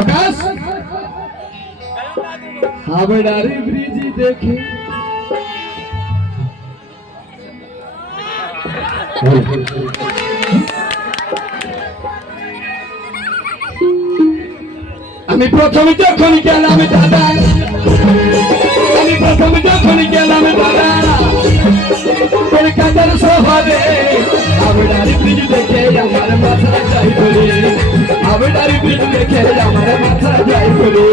প্রকাশ হাবড়ারি bridge দেখে আমি প্রথমে যখন গেলাম দাদা কলকাতার শহরে হাবড়ারি ব্রিজ দেখে আমার মাথা যাই ধরে হাবড়ারি ব্রিজ দেখে আমার মাথা যাই ধরে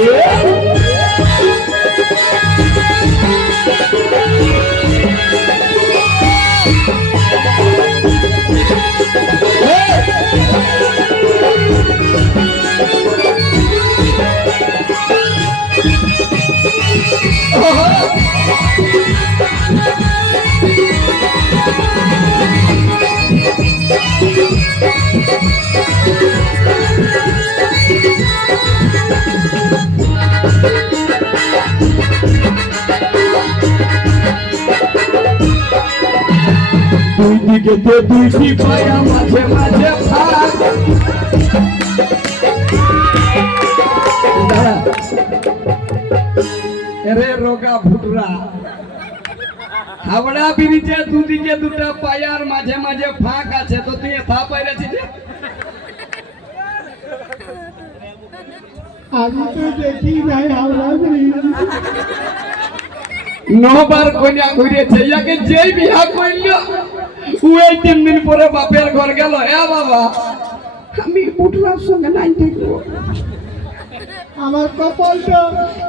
দুই দিকে তো দুইটি পায়া মাঝে মাঝে ফাঁক এরে রোগা ভুটরা হাবড়া ব্রিজে দুদিকে দুটা পায়ার মাঝে মাঝে ফাঁক আছে তো তুই এথা পাইরেছিস আমি তো দেখি নাই হাওড়া ব্রিজ নবার কন্যা ঘুরেছে ইয়াকে যেই বিয়া করল ওই 3 দিন পরে বাপের ঘর গেল এ বাবা আমি বুটরার সঙ্গে নাই থাকবো আমার কপালটা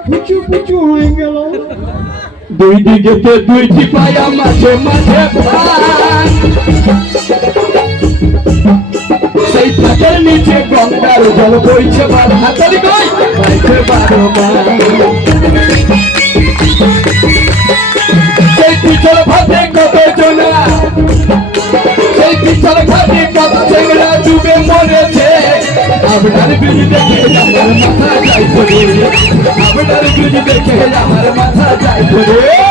পুচু পুচু হয়ে গেল দুই দিকে তো দুইটি পায়া মাঝে মাঝে ফাঁক সেই ফাঁকের নিচে গঙ্গার জল বইছে বার হাতের গই বাইছে 12 মাস সেই পিছল ভাতে কত জনা সেই পিছল ভাতে কত চেংড়া ডুবে মরেছে হাবড়ার ব্রিজ দেখে আমার মাথা যাই ধরে হাবড়ার ব্রিজ দেখে আমার মাথা যাই ধরে